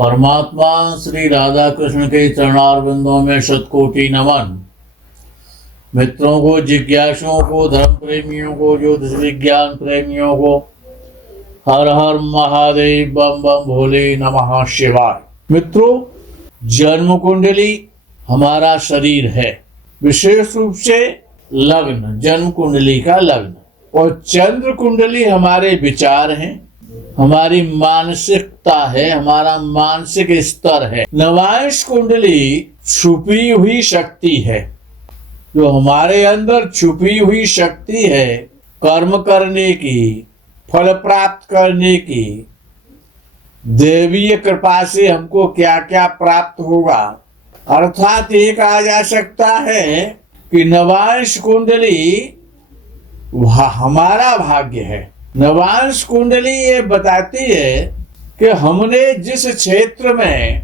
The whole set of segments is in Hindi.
परमात्मा श्री राधा कृष्ण के चरणारविंदों में शतकोटि नमन। मित्रों को, जिज्ञासुओं को, धर्म प्रेमियों को, ज्योतिष विज्ञान प्रेमियों को हर हर महादेव, बम बम भोले, नमः शिवाय। मित्रों, जन्म कुंडली हमारा शरीर है, विशेष रूप से लग्न, जन्म कुंडली का लग्न, और चंद्र कुंडली हमारे विचार हैं, हमारी मानसिकता है, हमारा मानसिक स्तर है। नवांश कुंडली छुपी हुई शक्ति है, जो हमारे अंदर छुपी हुई शक्ति है कर्म करने की, फल प्राप्त करने की। देवीय कृपा से हमको क्या क्या प्राप्त होगा, अर्थात ये कहा जा सकता है कि नवांश कुंडली हमारा भाग्य है। नवांश कुंडली ये बताती है कि हमने जिस क्षेत्र में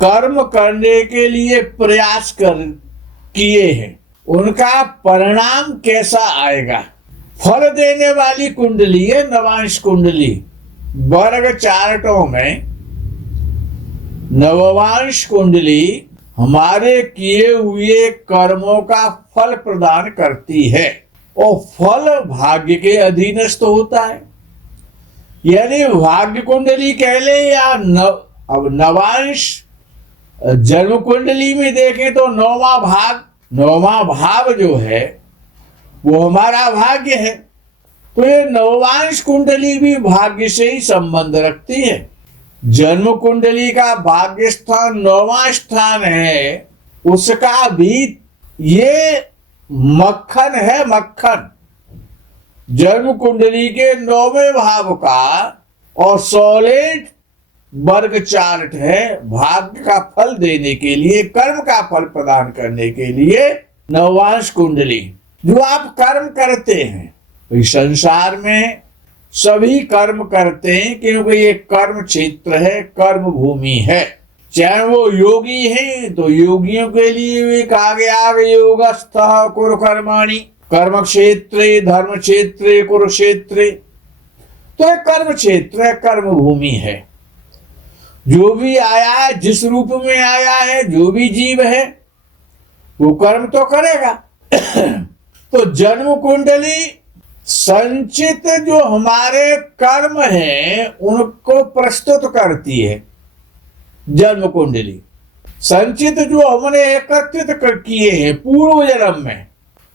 कर्म करने के लिए प्रयास किए हैं, उनका परिणाम कैसा आएगा। फल देने वाली कुंडली है नवांश कुंडली। वर्ग चार्टों में नवांश कुंडली हमारे किए हुए कर्मों का फल प्रदान करती है, और फल भाग्य के अधीनस्थ होता है। यानी भाग्य कुंडली कह ले या अब नवांश जन्म कुंडली में देखें तो नौवां भाव जो है वो हमारा भाग्य है। तो ये नवांश कुंडली भी भाग्य से ही संबंध रखती है। जन्म कुंडली का भाग्य स्थान नौवां स्थान है, उसका भी ये मक्खन है, मक्खन। जन्म कुंडली के 9वें भाव का और सॉलिड वर्ग चार्ट है भाग्य का फल देने के लिए, कर्म का फल प्रदान करने के लिए। नवांश कुंडली जो आप कर्म करते हैं, इस संसार में सभी कर्म करते हैं, क्योंकि ये कर्म क्षेत्र है, कर्म भूमि है। चाहे वो योगी हैं तो योगियों के लिए भी कहा गया योगस्थः कुरु कर्माणि, कर्म क्षेत्रे धर्म क्षेत्रे कुरुक्षेत्रे। तो ये कर्म क्षेत्र है, कर्म भूमि है। जो भी आया है, जिस रूप में आया है, जो भी जीव है वो कर्म तो करेगा। तो जन्म कुंडली संचित जो हमारे कर्म हैं उनको प्रस्तुत करती है। जन्म कुंडली संचित जो हमने एकत्रित किए हैं पूर्व जन्म में,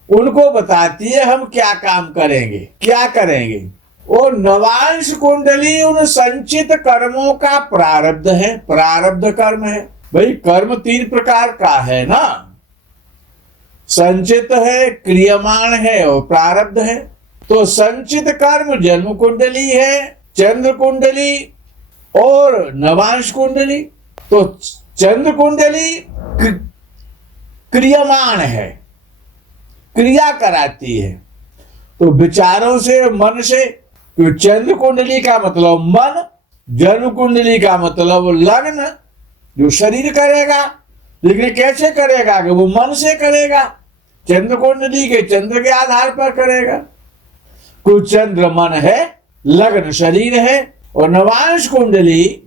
उनको बताती है हम क्या काम करेंगे, क्या करेंगे। और नवांश कुंडली उन संचित कर्मों का प्रारब्ध है, प्रारब्ध कर्म है। भाई कर्म 3 प्रकार का है ना, संचित है, क्रियमाण है और प्रारब्ध है। तो संचित कर्म जन्म कुंडली है, चंद्र कुंडली और नवांश कुंडली। तो चंद्र कुंडली क्रियमाण है, क्रिया कराती है। तो विचारों से, मन से। तो चंद्र कुंडली का मतलब मन, जन्म कुंडली का मतलब लग्न, जो शरीर करेगा। लेकिन कैसे करेगा कि वो मन से करेगा, चंद्र कुंडली के चंद्र के आधार पर करेगा। कुछ चंद्र मन है, लग्न शरीर है, और नवांश कुंडली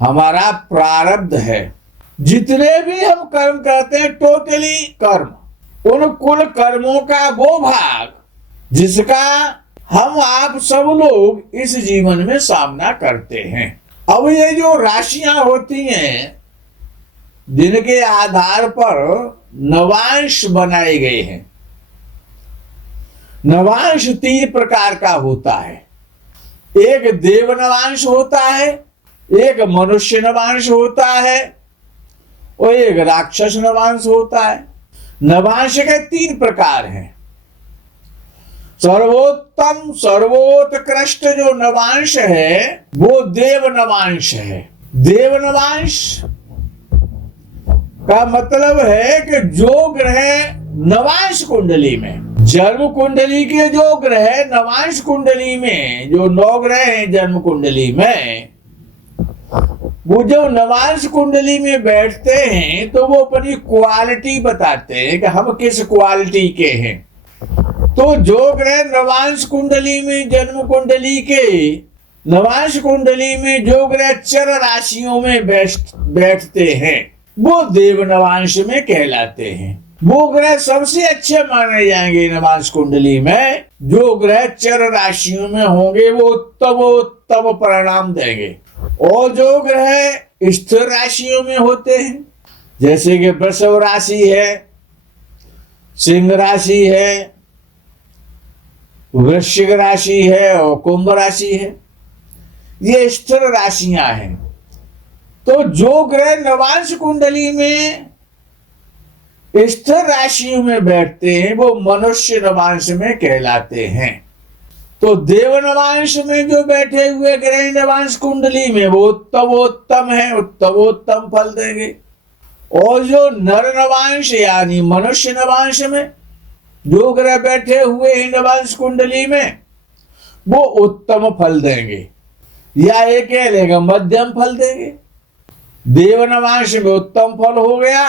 हमारा प्रारब्ध है। जितने भी हम कर्म करते हैं, टोटली कर्म, उन कुल कर्मों का वो भाग जिसका हम आप सब लोग इस जीवन में सामना करते हैं। अब ये जो राशियां होती हैं जिनके आधार पर नवांश बनाए गए हैं, नवांश 3 प्रकार का होता है। एक देव नवांश होता है, एक मनुष्य नवांश होता है, और एक राक्षस नवांश होता है। नवांश के 3 प्रकार हैं। सर्वोत्तम सर्वोत्कृष्ट जो नवांश है वो देव नवांश है। देव नवांश का मतलब है कि जो ग्रह नवांश कुंडली में, जन्म कुंडली के जो ग्रह नवांश कुंडली में, जो 9 ग्रह हैं जन्म कुंडली में, वो जब नवांश कुंडली में बैठते हैं तो वो अपनी क्वालिटी बताते हैं कि हम किस क्वालिटी के हैं। तो जो ग्रह नवांश कुंडली में जन्म कुंडली के नवांश कुंडली में जो ग्रह चर राशियों में बैठते हैं वो देव नवांश में कहलाते हैं। वो ग्रह सबसे अच्छे माने जाएंगे नवांश कुंडली में। जो ग्रह चर राशियों में होंगे वो उत्तम परिणाम देंगे। और जो ग्रह स्थिर राशियों में होते हैं, जैसे कि वृषभ राशि है, सिंह राशि है, वृश्चिक राशि है और कुंभ राशि है, ये स्थिर राशियां हैं। तो जो ग्रह नवांश कुंडली में स्थिर राशियों में बैठते हैं वो मनुष्य नवांश में कहलाते हैं। तो देव नवांश में जो बैठे हुए ग्रह नवांश कुंडली में वो उत्तम है, उत्तम फल देंगे। और जो नर नवांश यानी मनुष्य नवांश में जो ग्रह बैठे हुए हैं नवांश कुंडली में वो उत्तम फल देंगे, या एक कह लेगा मध्यम फल देंगे। देव नवांश में उत्तम फल हो गया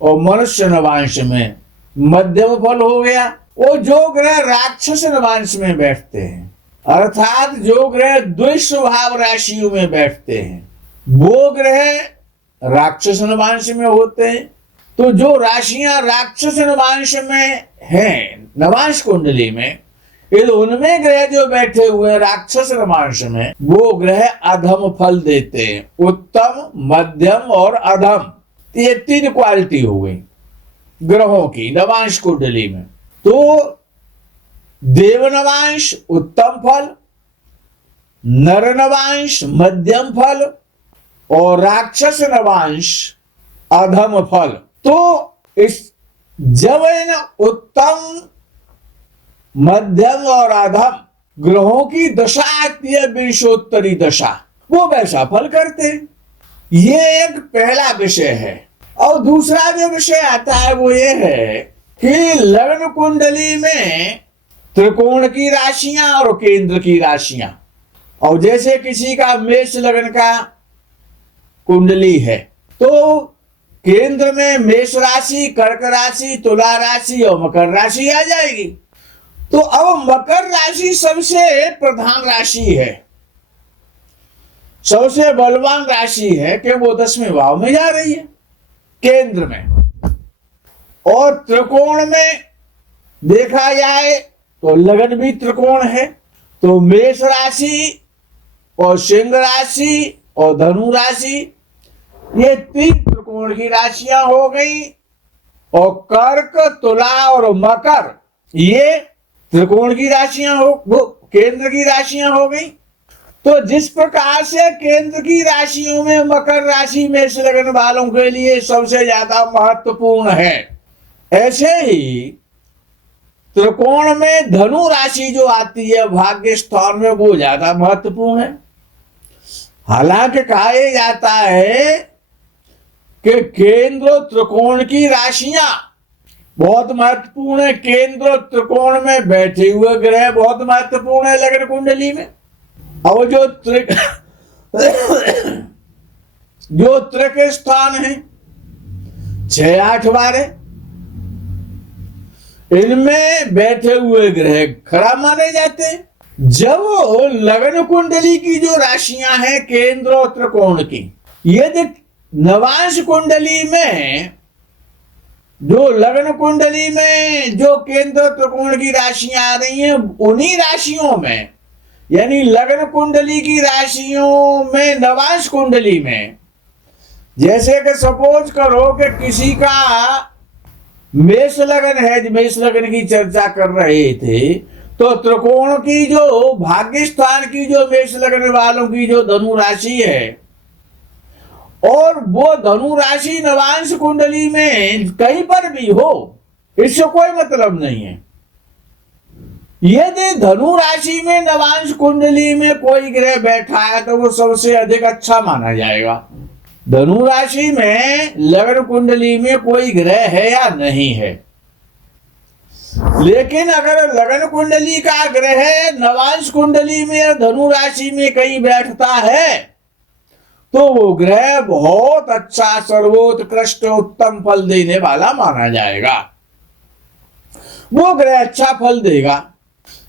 और मनुष्य नवांश में मध्यम फल हो गया। वो जो ग्रह राक्षस नवांश में बैठते हैं, अर्थात जो ग्रह द्विस्वभाव राशियों में बैठते हैं, वो ग्रह राक्षस नवांश में होते हैं। तो जो राशियां राक्षस नवांश में हैं नवांश कुंडली में, उनमें ग्रह जो बैठे हुए राक्षस नवांश में वो ग्रह अधम फल देते हैं। उत्तम, मध्यम और अधम, ये 3 क्वालिटी हो गई ग्रहों की नवांश कुंडली में। तो देव नवांश उत्तम फल, नर नवांश मध्यम फल और राक्षस नवांश अधम फल। तो इस जब इन उत्तम, मध्यम और अधम ग्रहों की दशा आती है, विंशोत्तरी दशा, वो वैसा फल करते हैं। ये एक पहला विषय है। और दूसरा जो विषय आता है वो ये है कि लग्न कुंडली में त्रिकोण की राशियां और केंद्र की राशियां। और जैसे किसी का मेष लग्न का कुंडली है तो केंद्र में मेष राशि, कर्क राशि, तुला राशि और मकर राशि आ जाएगी। तो अब मकर राशि सबसे प्रधान राशि है, सबसे बलवान राशि है कि वो 10वें भाव में जा रही है केंद्र में। और त्रिकोण में देखा जाए तो लगन भी त्रिकोण है। तो मेष राशि और सिंह राशि और धनु राशि, ये 3 त्रिकोण की राशियां हो गई। और कर्क, तुला और मकर ये त्रिकोण की राशियां वो केंद्र की राशियां हो गई। तो जिस प्रकार से केंद्र की राशियों में मकर राशि में से लगन वालों के लिए सबसे ज्यादा महत्वपूर्ण है, ऐसे ही त्रिकोण में धनु राशि जो आती है भाग्य स्थान में वो ज्यादा महत्वपूर्ण है। हालांकि कहा जाता है कि केंद्र त्रिकोण की राशियां बहुत महत्वपूर्ण है। केंद्र त्रिकोण में बैठे हुए ग्रह बहुत महत्वपूर्ण है लग्न कुंडली में। और जो त्रिक स्थान है 6, 8, 12, इनमें बैठे हुए ग्रह खराब माने जाते हैं। जब लग्न कुंडली की जो राशियां हैं केंद्र और त्रिकोण की, यदि नवांश कुंडली में जो लग्न कुंडली में जो केंद्र त्रिकोण की राशियां आ रही हैं, उन्हीं राशियों में यानी लग्न कुंडली की राशियों में नवांश कुंडली में, जैसे कि सपोज करो कि किसी का मेष लगन है, मेष लगन की चर्चा कर रहे थे, तो त्रिकोण की जो भाग्य स्थान की जो मेष लगन वालों की जो धनु राशि है और वो धनु राशि नवांश कुंडली में कहीं पर भी हो, इससे कोई मतलब नहीं है। यदि धनु राशि में नवांश कुंडली में कोई ग्रह बैठा है तो वो सबसे अधिक अच्छा माना जाएगा। धनु राशि में लग्न कुंडली में कोई ग्रह है या नहीं है, लेकिन अगर लग्न कुंडली का ग्रह नवांश कुंडली में या धनु राशि में कहीं बैठता है तो वो ग्रह बहुत अच्छा, सर्वोत्कृष्ट, उत्तम फल देने वाला माना जाएगा। वो ग्रह अच्छा फल देगा।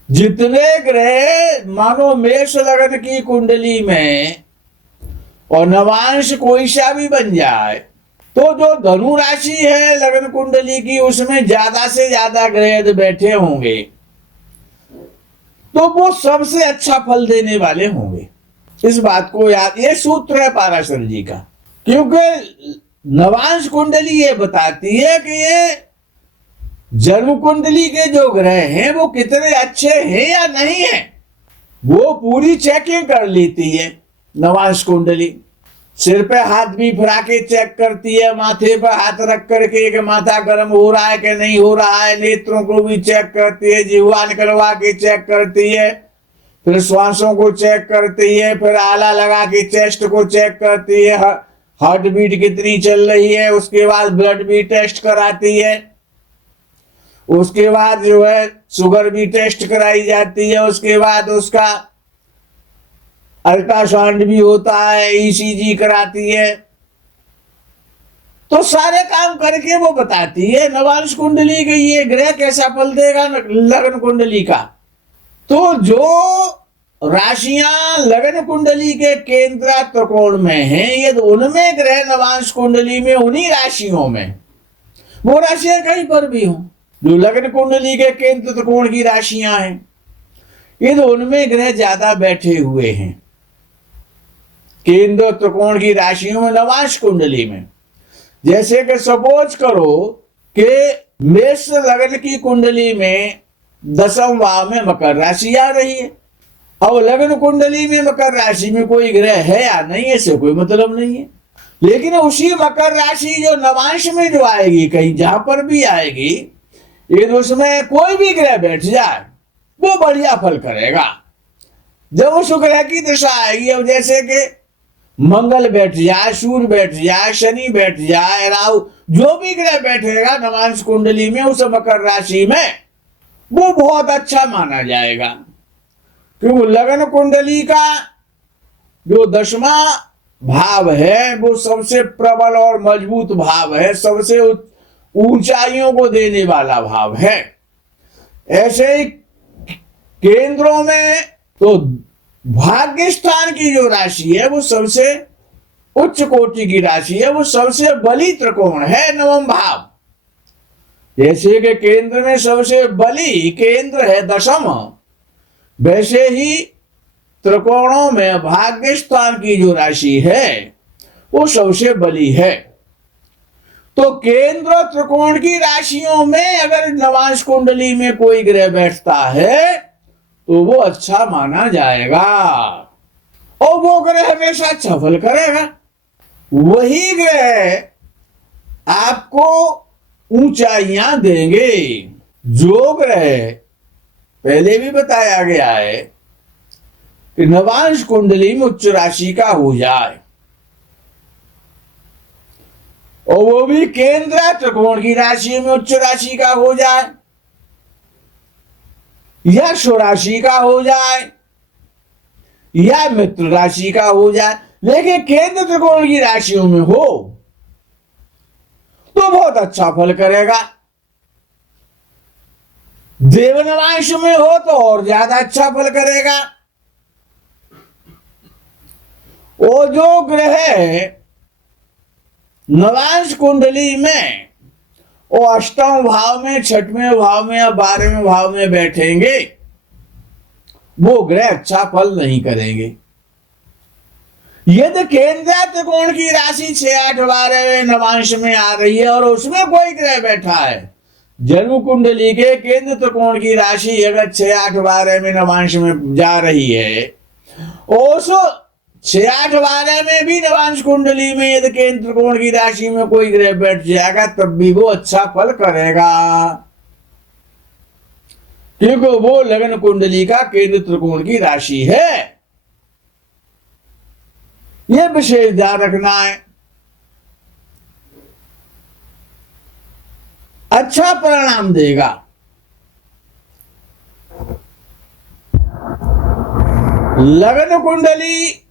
जितने ग्रह मानो मेष लग्न की कुंडली में और नवांश कोई सा भी बन जाए, तो जो धनु राशि है लग्न कुंडली की, उसमें ज्यादा से ज्यादा ग्रह यदि बैठे होंगे तो वो सबसे अच्छा फल देने वाले होंगे। इस बात को याद, ये सूत्र है पाराशर जी का। क्योंकि नवांश कुंडली ये बताती है कि ये जन्म कुंडली के जो ग्रह हैं वो कितने अच्छे हैं या नहीं है, वो पूरी चेकिंग कर लेती है नवांश कुंडली। सिर पे हाथ भी फिरा के चेक करती है, माथे पर हाथ रख करके कि माथा गर्म हो रहा है कि नहीं हो रहा है, नेत्रों को भी चेक करती है, जिह्वा निकलवा के चेक करती है, फिर श्वासों को चेक करती है, फिर आला लगा के चेस्ट को चेक करती है, हार्ट बीट कितनी चल रही है, उसके बाद ब्लड भी टेस्ट कराती है, उसके बाद जो है शुगर भी टेस्ट कराई जाती है, उसके बाद उसका अल्ट्रासाउंड भी होता है, ईसीजी कराती है। तो सारे काम करके वो बताती है नवांश कुंडली के ये ग्रह कैसा फल देगा लग्न कुंडली का। तो जो राशियां लग्न कुंडली के केंद्र त्रिकोण में हैं, ये उनमें ग्रह नवांश कुंडली में उन्हीं राशियों में, वो राशियां कहीं पर भी हों जो लग्न कुंडली के केंद्र त्रिकोण की राशियां हैं, ये तो उनमें ग्रह ज्यादा बैठे हुए हैं केंद्र त्रिकोण की राशियों में नवांश कुंडली में। जैसे कि सपोज करो कि मेष लग्न की कुंडली में 10वें भाव में मकर राशि आ रही है। अब लग्न कुंडली में मकर राशि में कोई ग्रह है या नहीं, इससे कोई मतलब नहीं है। लेकिन उसी मकर राशि जो नवांश में जो आएगी, कहीं जहां पर भी आएगी, ये उसमें कोई भी ग्रह बैठ जाए वो बढ़िया फल करेगा। जब उस ग्रह की दशा आएगी, अब जैसे कि मंगल बैठ जाए, सूर्य बैठ जाए, शनि बैठ जाए, राहु, जो भी ग्रह बैठेगा नवांश कुंडली में उस मकर राशि में, वो बहुत अच्छा माना जाएगा। क्योंकि लग्न कुंडली का जो 10वां भाव है वो सबसे प्रबल और मजबूत भाव है, सबसे ऊंचाइयों को देने वाला भाव है। ऐसे ही केंद्रों में तो भाग्य स्थान की जो राशि है वो सबसे उच्च कोटि की राशि है, वो सबसे बली त्रिकोण है, 9वां भाव। जैसे कि केंद्र में सबसे बली केंद्र है 10म, वैसे ही त्रिकोणों में भाग्य स्थान की जो राशि है वो सबसे बली है। तो केंद्र त्रिकोण की राशियों में अगर नवांश कुंडली में कोई ग्रह बैठता है तो वो अच्छा माना जाएगा और वो ग्रह हमेशा अच्छा फल करेगा। वही ग्रह आपको ऊंचाइयां देंगे। जो ग्रह पहले भी बताया गया है कि नवांश कुंडली में उच्च राशि का हो जाए और वो भी केंद्र त्रिकोण की राशि में उच्च राशि का हो जाए या स्वराशि का हो जाए या मित्र राशि का हो जाए, लेकिन केंद्र त्रिकोण की राशियों में हो तो बहुत अच्छा फल करेगा। देवनवांश में हो तो और ज्यादा अच्छा फल करेगा। वो जो ग्रह नवांश कुंडली में वो 8वें भाव में, 6वें भाव में या 12वें भाव में बैठेंगे, वो ग्रह अच्छा फल नहीं करेंगे। यदि केंद्र त्रिकोण की राशि 6, 8, 12वें नवांश में आ रही है और उसमें कोई ग्रह बैठा है, जन्म कुंडली के केंद्र त्रिकोण की राशि अगर 6, 8, 12वें नवांश में जा रही है, उस 6, 8, 12 में भी नवांश कुंडली में यदि केंद्र त्रिकोण की राशि में कोई ग्रह बैठ जाएगा तब भी वो अच्छा फल करेगा, क्योंकि वो लग्न कुंडली का केंद्र त्रिकोण की राशि है। यह विशेष ध्यान रखना है। अच्छा परिणाम देगा। लग्न कुंडली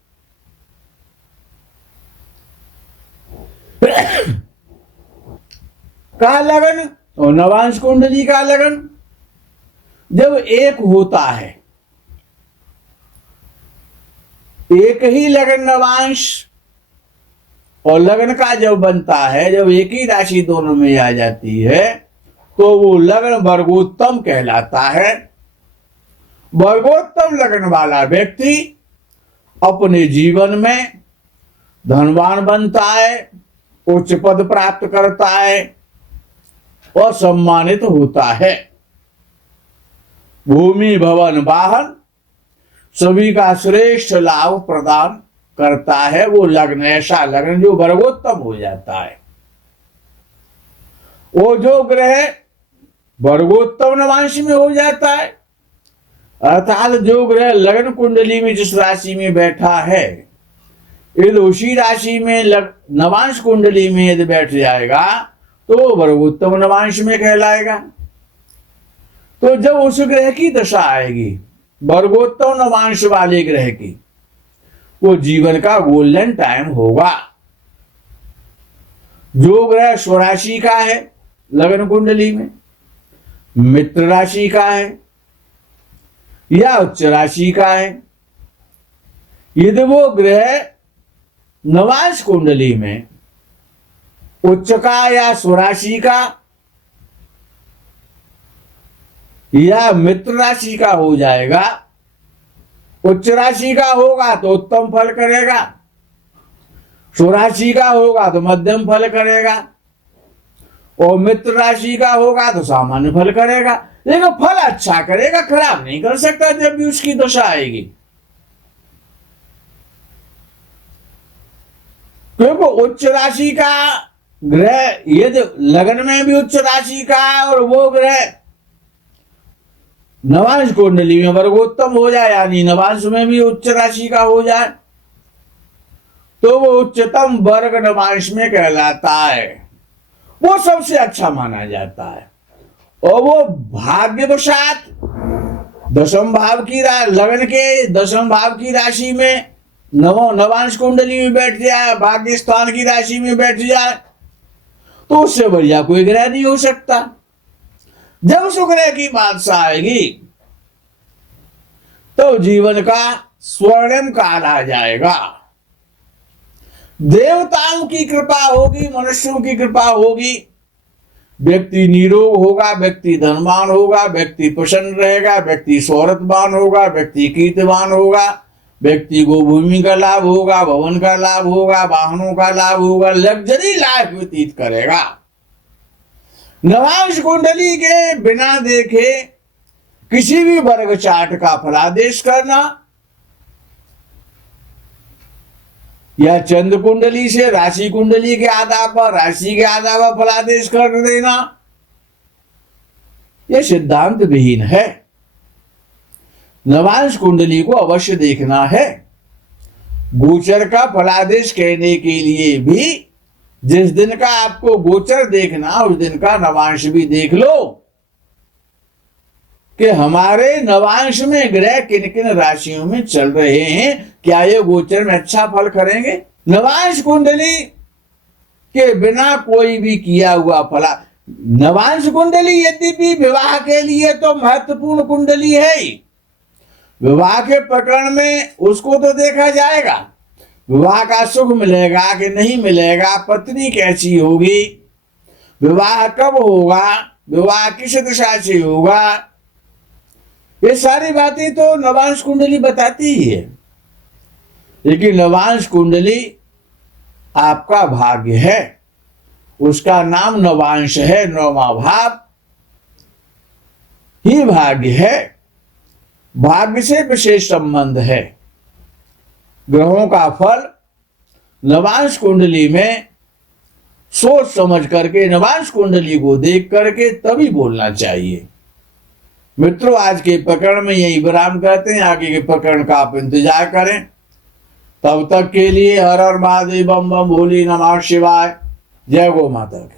का लगन और नवांश कुंडली का लगन जब एक होता है, एक ही लग्न नवांश और लग्न का जब बनता है, जब एक ही राशि दोनों में आ जाती है, तो वो लग्न वर्गोत्तम कहलाता है। वर्गोत्तम लग्न वाला व्यक्ति अपने जीवन में धनवान बनता है, उच्च पद प्राप्त करता है और सम्मानित होता है। भूमि भवन वाहन सभी का श्रेष्ठ लाभ प्रदान करता है वो लग्न, ऐसा लग्न जो वर्गोत्तम हो जाता है। वो जो ग्रह वर्गोत्तम नवांश में हो जाता है, अर्थात जो ग्रह लग्न कुंडली में जिस राशि में बैठा है, यदि उसी राशि में नवांश कुंडली में यदि बैठ जाएगा तो वो वर्गोत्तम नवांश में कहलाएगा। तो जब उस ग्रह की दशा आएगी, वर्गोत्तम नवांश वाले ग्रह की, वो जीवन का गोल्डन टाइम होगा। जो ग्रह स्वराशि का है लग्न कुंडली में, मित्र राशि का है या उच्च राशि का है, यदि वो ग्रह नवांश कुंडली में उच्च का या स्वराशि का या मित्र राशि का हो जाएगा, उच्च राशि का होगा तो उत्तम फल करेगा, स्वराशि का होगा तो मध्यम फल करेगा और मित्र राशि का होगा तो सामान्य फल करेगा। लेकिन फल अच्छा करेगा, खराब नहीं कर सकता जब भी उसकी दशा आएगी। क्योंकि उच्च राशि का ग्रह यदि लग्न में भी उच्च राशि का और वो ग्रह नवांश कुंडली में वर्गोत्तम हो जाए, यानी नवांश में भी उच्च राशि का हो जाए, तो वो उच्चतम वर्ग नवांश में कहलाता है। वो सबसे अच्छा माना जाता है। और वो भाग्यवशात दशम भाव की लग्न के दशम भाव की राशि में नवांश कुंडली में बैठ जाए, भाग्य स्थान की राशि में बैठ जाए, तो उससे बढ़िया कोई ग्रह नहीं हो सकता। जब उस ग्रह की बादशाह आएगी तो जीवन का स्वर्णिम काल आ जाएगा। देवताओं की कृपा होगी, मनुष्यों की कृपा होगी, व्यक्ति निरोग होगा, व्यक्ति धनवान होगा, व्यक्ति प्रसन्न रहेगा, व्यक्ति शौहरतवान होगा, व्यक्ति कीर्तिवान होगा, व्यक्ति को भूमि का लाभ होगा, भवन का लाभ होगा, वाहनों का लाभ होगा, लग्जरी लाइफ व्यतीत करेगा। नवांश कुंडली के बिना देखे किसी भी वर्ग चार्ट का फलादेश करना या चंद्र कुंडली से राशि कुंडली के आधार पर, राशि के आधार पर फलादेश कर देना, यह सिद्धांत विहीन है। नवांश कुंडली को अवश्य देखना है। गोचर का फलादेश कहने के लिए भी जिस दिन का आपको गोचर देखना, उस दिन का नवांश भी देख लो कि हमारे नवांश में ग्रह किन किन राशियों में चल रहे हैं, क्या ये गोचर में अच्छा फल करेंगे। नवांश कुंडली के बिना कोई भी किया हुआ फला, नवांश कुंडली यद्यपि विवाह के लिए तो महत्वपूर्ण कुंडली है ही, विवाह के प्रकरण में उसको तो देखा जाएगा, विवाह का सुख मिलेगा कि नहीं मिलेगा, पत्नी कैसी होगी, विवाह कब होगा, विवाह किस दिशा से होगा, ये सारी बातें तो नवांश कुंडली बताती ही है। लेकिन नवांश कुंडली आपका भाग्य है, उसका नाम नवांश है, नौवां भाव ही भाग्य है। भाग्य से विशेष संबंध है। ग्रहों का फल नवांश कुंडली में सोच समझ करके, नवांश कुंडली को देख करके तभी बोलना चाहिए। मित्रों, आज के प्रकरण में यही विराम करते हैं। आगे के प्रकरण का आप इंतजार करें। तब तक के लिए हर हर महादेव, बम बम भोले, नमः शिवाय। जय गौ माता की।